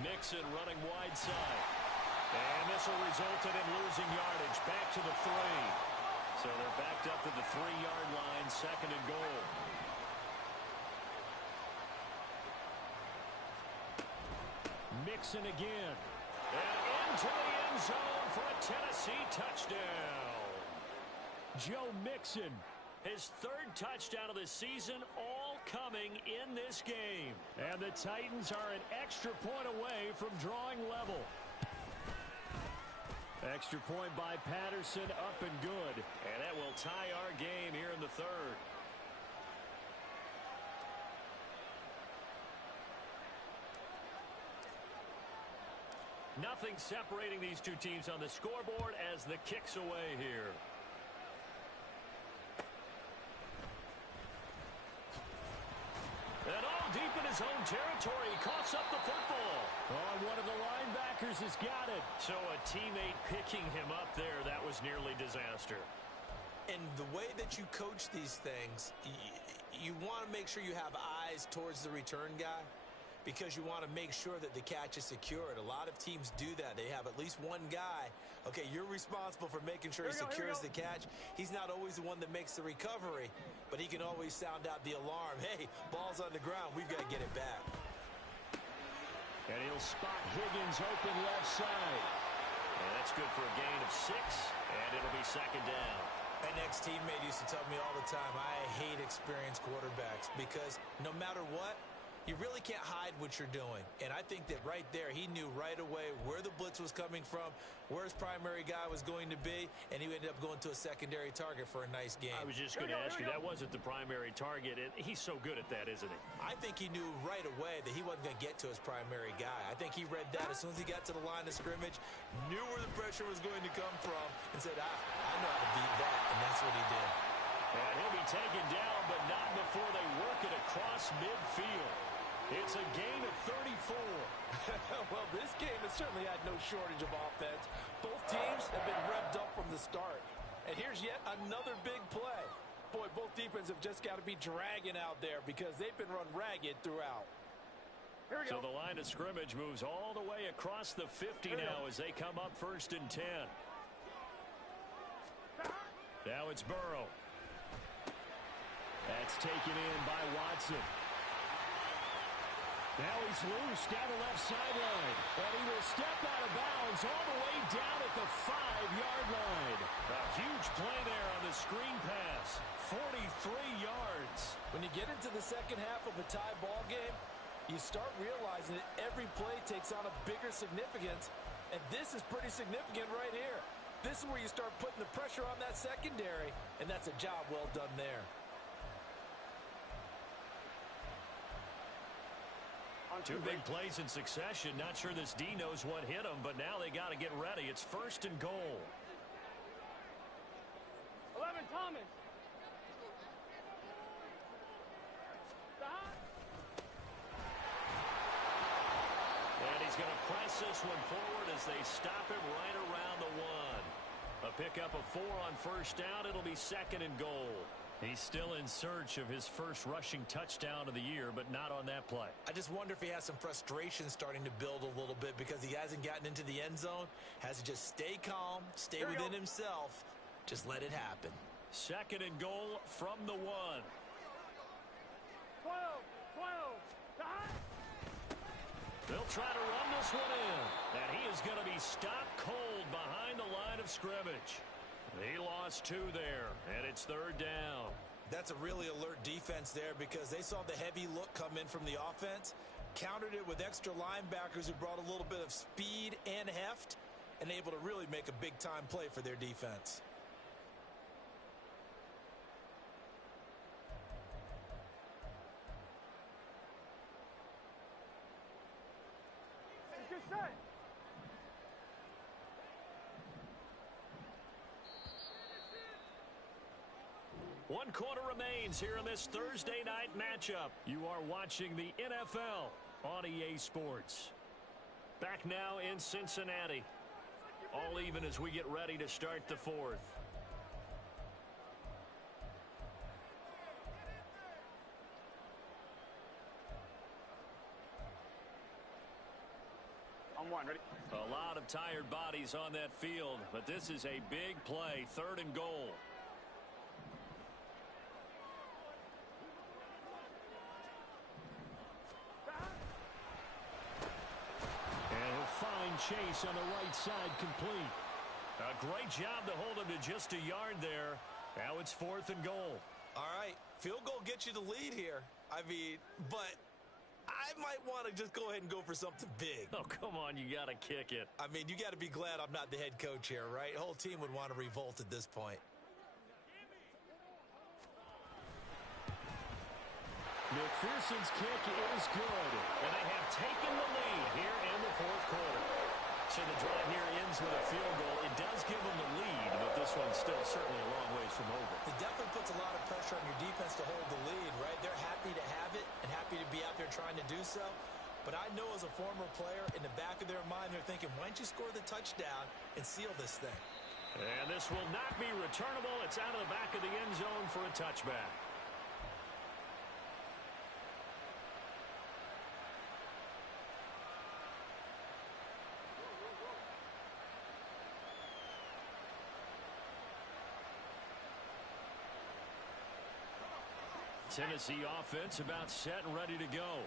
Mixon running wide side. And this will result in him losing yardage. Back to the 3. So they're backed up to the 3-yard line, 2nd and goal. Mixon again. And into the end zone for a Tennessee touchdown. Joe Mixon, his 3rd touchdown of the season, all coming in this game. And the Titans are an extra point away from drawing level. Extra point by Patterson, up and good. And that will tie our game here in the 3rd. Nothing separating these two teams on the scoreboard as the kick's away here. And all deep in his own territory, he coughs up the football. Oh, one of the linebackers has got it. So a teammate picking him up there, that was nearly disaster. And the way that you coach these things, you want to make sure you have eyes towards the return guy, because you want to make sure that the catch is secured. A lot of teams do that. They have at least one guy. Okay, you're responsible for making sure he secures the catch. He's not always the one that makes the recovery, but he can always sound out the alarm. Hey, ball's on the ground. We've got to get it back. And he'll spot Higgins open left side. And that's good for a gain of 6, and it'll be 2nd down. An ex-teammate used to tell me all the time, I hate experienced quarterbacks because no matter what, you really can't hide what you're doing. And I think that right there, he knew right away where the blitz was coming from, where his primary guy was going to be, and he ended up going to a secondary target for a nice game. I was just going to ask you, that wasn't the primary target, and he's so good at that, isn't he? I think he knew right away that he wasn't going to get to his primary guy. I think he read that as soon as he got to the line of scrimmage, knew where the pressure was going to come from, and said, I know how to beat that, and that's what he did. And he'll be taken down, but not before they work it across midfield. It's a gain of 34. Well, this game has certainly had no shortage of offense. Both teams have been revved up from the start. And here's yet another big play. Boy, both defenses have just got to be dragging out there because they've been run ragged throughout. So the line of scrimmage moves all the way across the 50 now as they come up 1st and 10. Now it's Burrow. That's taken in by Watson. Now he's loose down the left sideline. And he will step out of bounds all the way down at the 5-yard line. A huge play there on the screen pass. 43 yards. When you get into the second half of a tie ball game, you start realizing that every play takes on a bigger significance. And this is pretty significant right here. This is where you start putting the pressure on that secondary. And that's a job well done there. Two big plays in succession. Not sure this D knows what hit him, but now they got to get ready. It's 1st and goal. 11, Thomas. And he's going to press this one forward as they stop him right around the 1. A pickup of 4 on 1st down. It'll be 2nd and goal. He's still in search of his first rushing touchdown of the year, but not on that play. I just wonder if he has some frustration starting to build a little bit because he hasn't gotten into the end zone. Has to just stay calm, stay within himself, just let it happen. 2nd and goal from the 1. 12. They'll try to run this one in, and he is going to be stopped cold behind the line of scrimmage. He lost 2 there, and it's 3rd down. That's a really alert defense there because they saw the heavy look come in from the offense, countered it with extra linebackers who brought a little bit of speed and heft, and able to really make a big-time play for their defense. Good set. One quarter remains here in this Thursday night matchup. You are watching the NFL on EA Sports. Back now in Cincinnati. All even as we get ready to start the 4th. On one, ready? A lot of tired bodies on that field, but this is a big play, 3rd and goal. And he'll find Chase on the right side, complete. A great job to hold him to just a yard there. Now it's 4th and goal. All right, field goal gets you the lead here. I mean, but I might want to just go ahead and go for something big. Oh, come on, you got to kick it. I mean, you got to be glad I'm not the head coach here, right? The whole team would want to revolt at this point. McPherson's kick is good, and they have taken the lead here in the 4th quarter. So the drive here ends with a field goal. It does give them the lead, but this one's still certainly a long ways from over. It definitely puts a lot of pressure on your defense to hold the lead, right? They're happy to have it and happy to be out there trying to do so. But I know as a former player, in the back of their mind, they're thinking, why don't you score the touchdown and seal this thing? And this will not be returnable. It's out of the back of the end zone for a touchback. Tennessee offense about set and ready to go.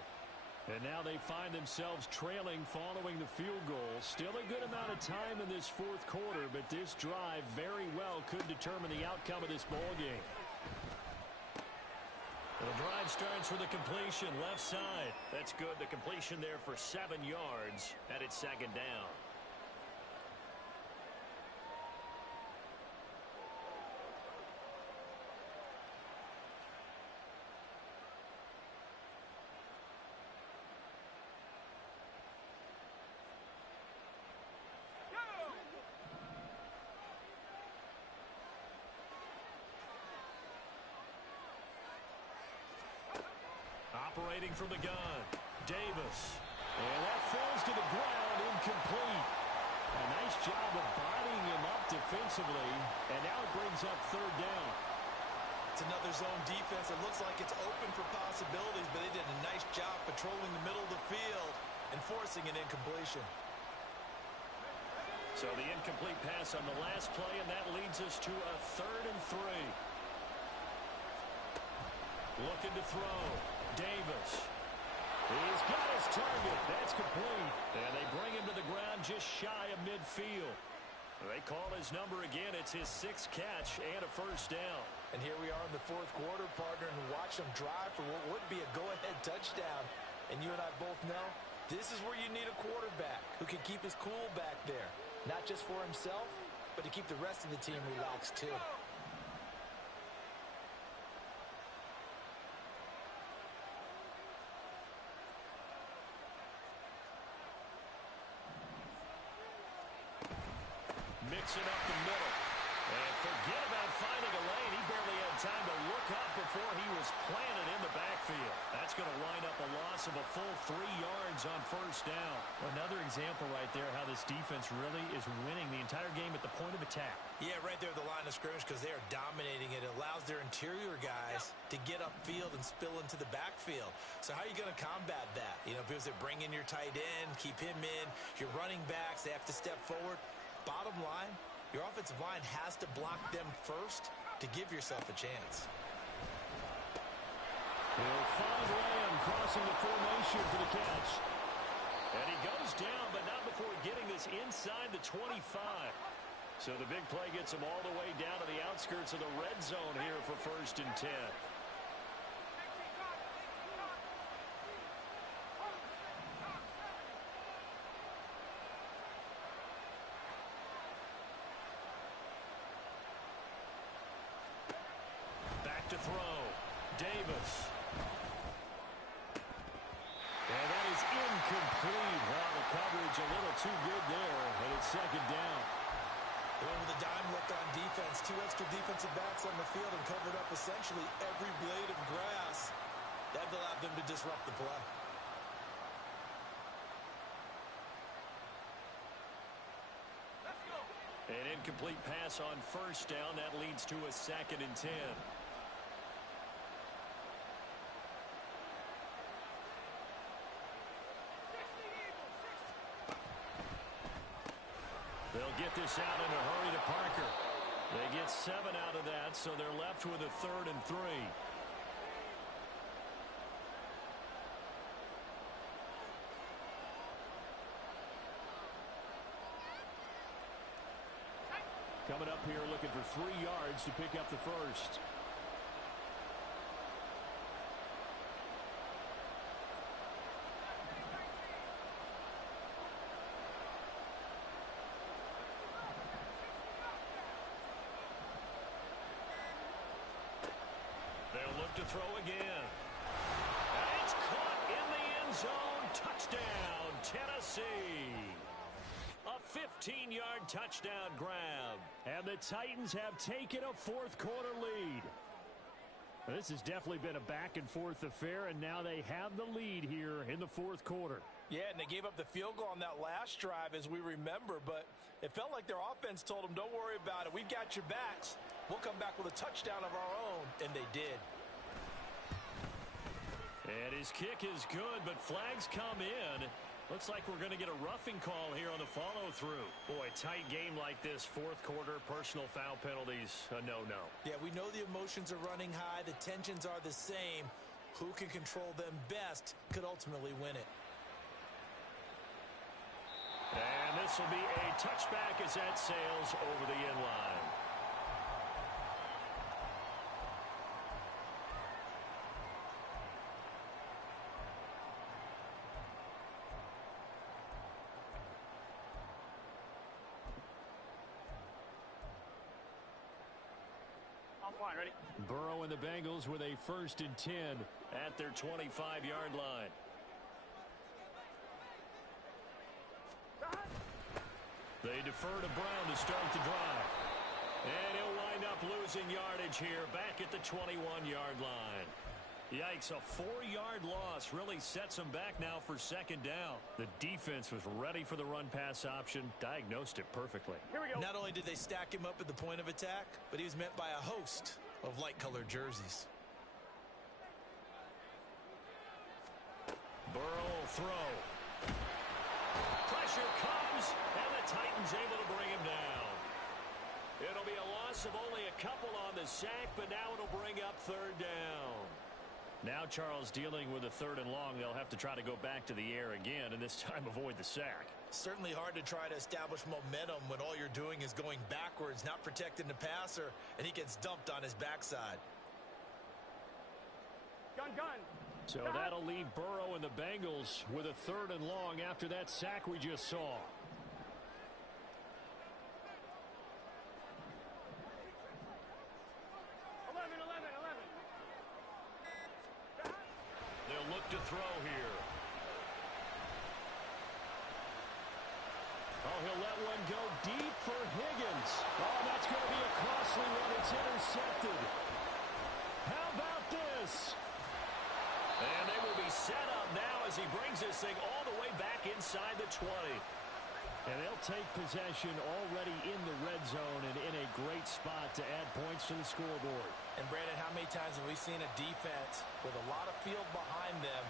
And now they find themselves trailing following the field goal. Still a good amount of time in this 4th quarter, but this drive very well could determine the outcome of this ball game. The drive starts with a completion left side. That's good. The completion there for 7 yards, and it's 2nd down. Operating from the gun, Davis. And that falls to the ground, incomplete. A nice job of bodying him up defensively, and now it brings up 3rd down. It's another zone defense. It looks like it's open for possibilities, but they did a nice job patrolling the middle of the field and forcing an incompletion. So the incomplete pass on the last play, and that leads us to a 3rd and 3. Looking to throw. Davis. He's got his target. That's complete. And they bring him to the ground just shy of midfield. They call his number again. It's his 6th catch and a 1st down. And here we are in the 4th quarter, partner, and watch them drive for what would be a go-ahead touchdown. And you and I both know this is where you need a quarterback who can keep his cool back there. Not just for himself, but to keep the rest of the team relaxed too. Mixing up the middle. And forget about finding a lane. He barely had time to look up before he was planted in the backfield. That's going to wind up a loss of a full 3 yards on 1st down. Another example right there how this defense really is winning the entire game at the point of attack. Yeah, right there at the line of scrimmage because they are dominating it. It allows their interior guys to get upfield and spill into the backfield. So how are you going to combat that? You know, because they bring in your tight end, keep him in. Your running backs, they have to step forward. Bottom line, your offensive line has to block them first to give yourself a chance. He'll find Lamb crossing the formation for the catch. And he goes down, but not before getting this inside the 25. So the big play gets him all the way down to the outskirts of the red zone here for 1st and 10. To throw. Davis. And that is incomplete. Well, the coverage a little too good there, and it's 2nd down. They went with a dime look on defense. 2 extra defensive backs on the field and covered up essentially every blade of grass. That allowed them to disrupt the play. An incomplete pass on 1st down. That leads to a 2nd and 10. get this out in a hurry to Parker. They get 7 out of that, so they're left with a 3rd and 3. Coming up here looking for 3 yards to pick up the first. They'll look to throw again. And it's caught in the end zone. Touchdown, Tennessee. A 15-yard touchdown grab. And the Titans have taken a 4th quarter lead. This has definitely been a back-and-forth affair, and now they have the lead here in the 4th quarter. Yeah, and they gave up the field goal on that last drive, as we remember, but it felt like their offense told them, don't worry about it. We've got your backs. We'll come back with a touchdown of our own, and they did. And his kick is good, but flags come in. Looks like we're going to get a roughing call here on the follow-through. Boy, tight game like this, 4th quarter, personal foul penalties, a no-no. Yeah, we know the emotions are running high. The tensions are the same. Who can control them best could ultimately win it. And this will be a touchback as that sails over the end line. Ready? Burrow and the Bengals with a 1st and 10 at their 25-yard line. They defer to Brown to start the drive. And he'll wind up losing yardage here back at the 21-yard line. Yikes, a 4-yard loss really sets them back now for 2nd down. The defense was ready for the run-pass option, diagnosed it perfectly. Here we go. Not only did they stack him up at the point of attack, but he was met by a host of light-colored jerseys. Burrow will throw. Pressure comes, and the Titans able to bring him down. It'll be a loss of only a couple on the sack, but now it'll bring up 3rd down. Now Charles dealing with a 3rd and long. They'll have to try to go back to the air again, and this time avoid the sack. Certainly hard to try to establish momentum when all you're doing is going backwards, not protecting the passer, and he gets dumped on his backside. Gun. So that'll leave Burrow and the Bengals with a 3rd and long after that sack we just saw. They'll look to throw here. Oh, he'll let one go deep for Higgins. Oh, that's going to be a costly one. It's intercepted. How about this? And they will be set up now as he brings this thing all the way back inside the 20. And they'll take possession already in the red zone and in a great spot to add points to the scoreboard. And Brandon, how many times have we seen a defense with a lot of field behind them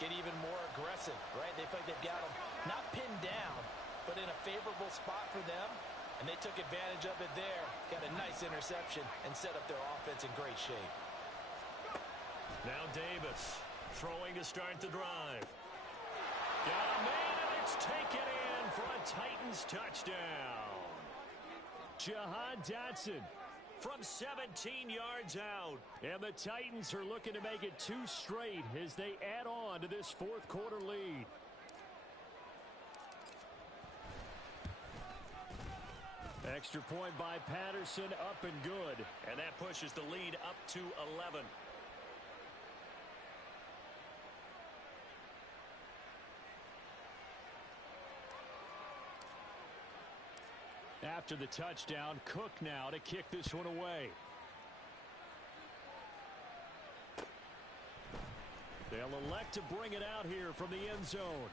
get even more aggressive, right? They feel like they've got them not pinned down, but in a favorable spot for them, and they took advantage of it there, got a nice interception, and set up their offense in great shape. Now Davis throwing to start the drive. Got a man, and it's taken in for a Titans touchdown. Jahan Dotson from 17 yards out. And the Titans are looking to make it 2 straight as they add on to this 4th quarter lead. Extra point by Patterson, up and good. And that pushes the lead up to 11. After the touchdown, Cook now to kick this one away. They'll elect to bring it out here from the end zone.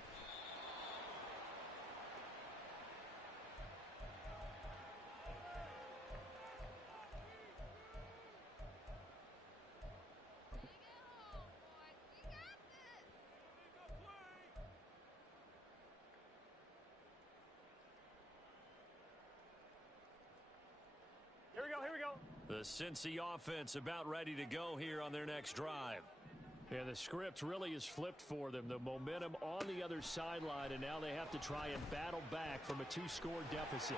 The Cincy offense about ready to go here on their next drive. Yeah, the script really is flipped for them. The momentum on the other sideline, and now they have to try and battle back from a 2-score deficit.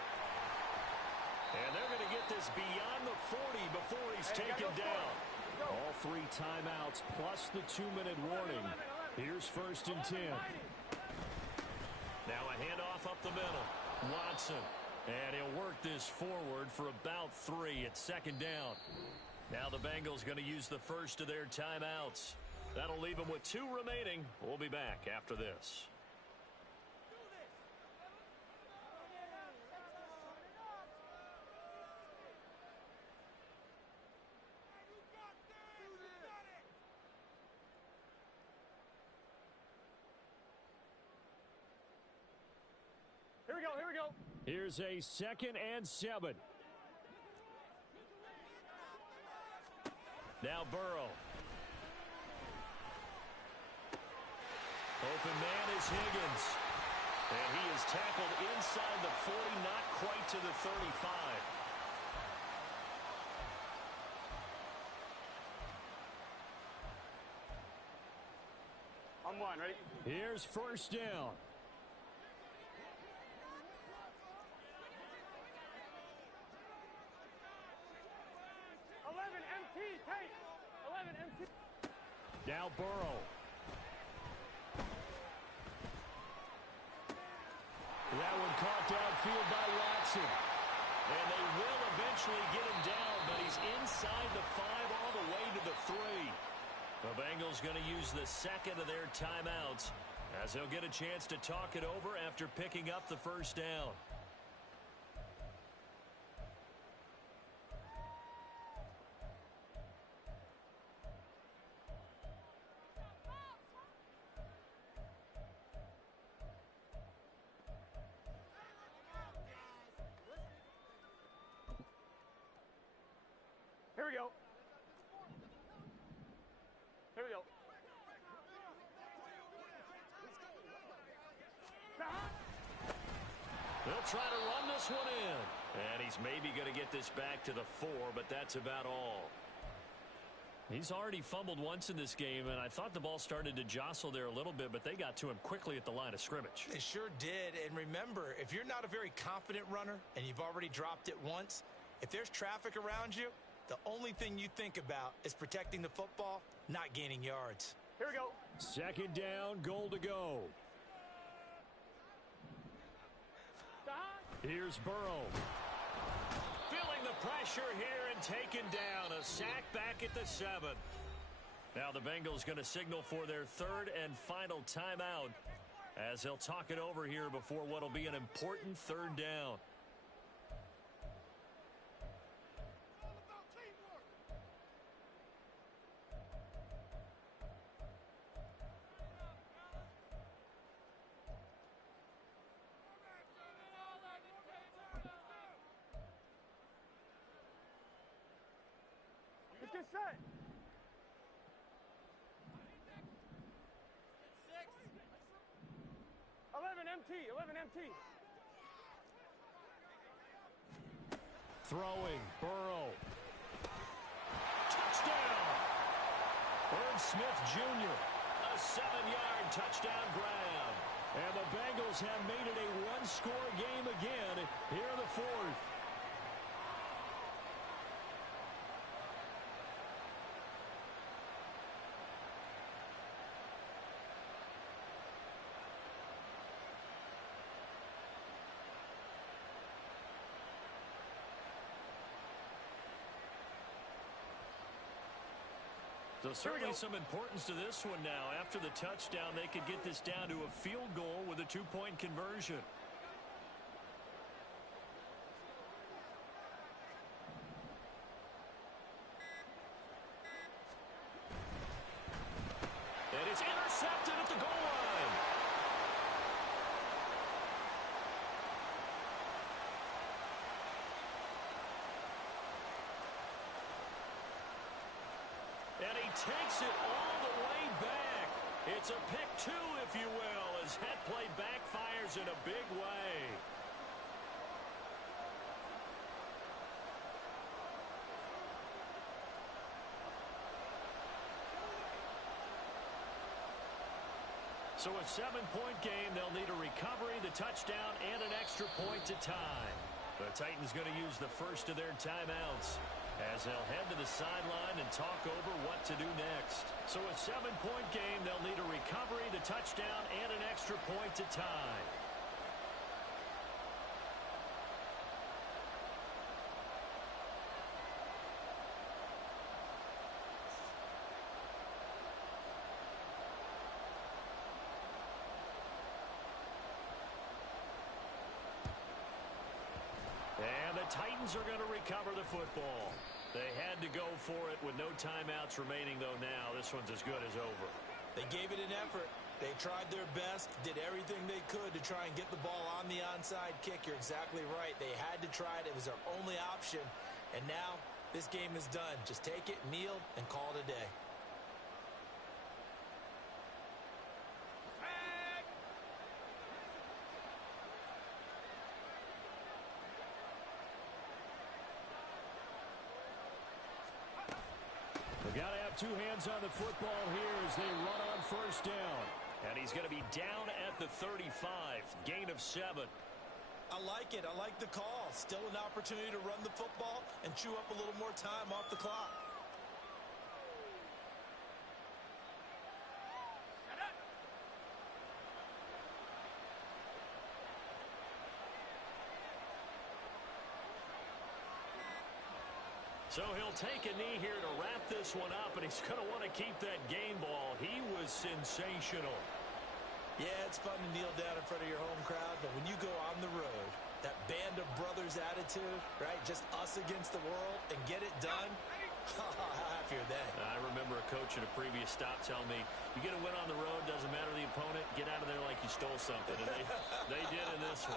And they're going to get this beyond the 40 before he's taken down. All 3 timeouts plus the 2-minute warning. Here's 1st and 10. Now a handoff up the middle. Watson. And he'll work this forward for about 3 at 2nd down. Now the Bengals going to use the first of their timeouts. That'll leave them with 2 remaining. We'll be back after this. Here we go, here we go. Here's a 2nd and 7. Now Burrow. Open man is Higgins. And he is tackled inside the 40, not quite to the 35. On one, ready? Here's 1st down. Now Burrow. That one caught downfield by Watson. And they will eventually get him down, but he's inside the 5 all the way to the 3. The Bengals going to use the 2nd of their timeouts as they'll get a chance to talk it over after picking up the 1st down. Here we go. Here we go. They'll try to run this one in. And he's maybe going to get this back to the 4, but that's about all. He's already fumbled once in this game, and I thought the ball started to jostle there a little bit, but they got to him quickly at the line of scrimmage. They sure did. And remember, if you're not a very confident runner and you've already dropped it once, if there's traffic around you, the only thing you think about is protecting the football, not gaining yards. Here we go. 2nd down, goal to go. Here's Burrow. Feeling the pressure here and taken down. A sack back at the 7. Now the Bengals going to signal for their 3rd and final timeout as they'll talk it over here before what will be an important 3rd down. Let's get set. 11 MT, 11 MT. Throwing, Burrow. Touchdown! Irv Smith Jr. A 7-yard touchdown grab. And the Bengals have made it a 1-score game again here in the 4th. So certainly some importance to this one now. After the touchdown, they could get this down to a field goal with a 2-point conversion. And it's intercepted at the goal line. And he takes it all the way back. It's a pick 2, if you will, as that play backfires in a big way. So a 7-point game, they'll need a recovery, the touchdown, and an extra point to tie. The Titans going to use the first of their timeouts as they'll head to the sideline and talk over what to do next. So a 7-point game, they'll need a recovery, the touchdown, and an extra point to tie. And the Titans are going to recover the football. They had to go for it with no timeouts remaining, though now this one's as good as over. They gave it an effort. They tried their best, did everything they could to try and get the ball on the onside kick. You're exactly right. They had to try it. It was their only option. And now this game is done. Just take it, kneel, and call it a day. They've got to have two hands on the football here as they run on first down. And he's going to be down at the 35. Gain of 7. I like it. I like the call. Still an opportunity to run the football and chew up a little more time off the clock. So he'll take a knee here to wrap this one up, and he's going to want to keep that game ball. He was sensational. Yeah, it's fun to kneel down in front of your home crowd, but when you go on the road, that band of brothers attitude, right? Just us against the world and get it done. How happy are they? I remember a coach at a previous stop telling me, you get a win on the road, doesn't matter the opponent, get out of there like you stole something. And they did in this one.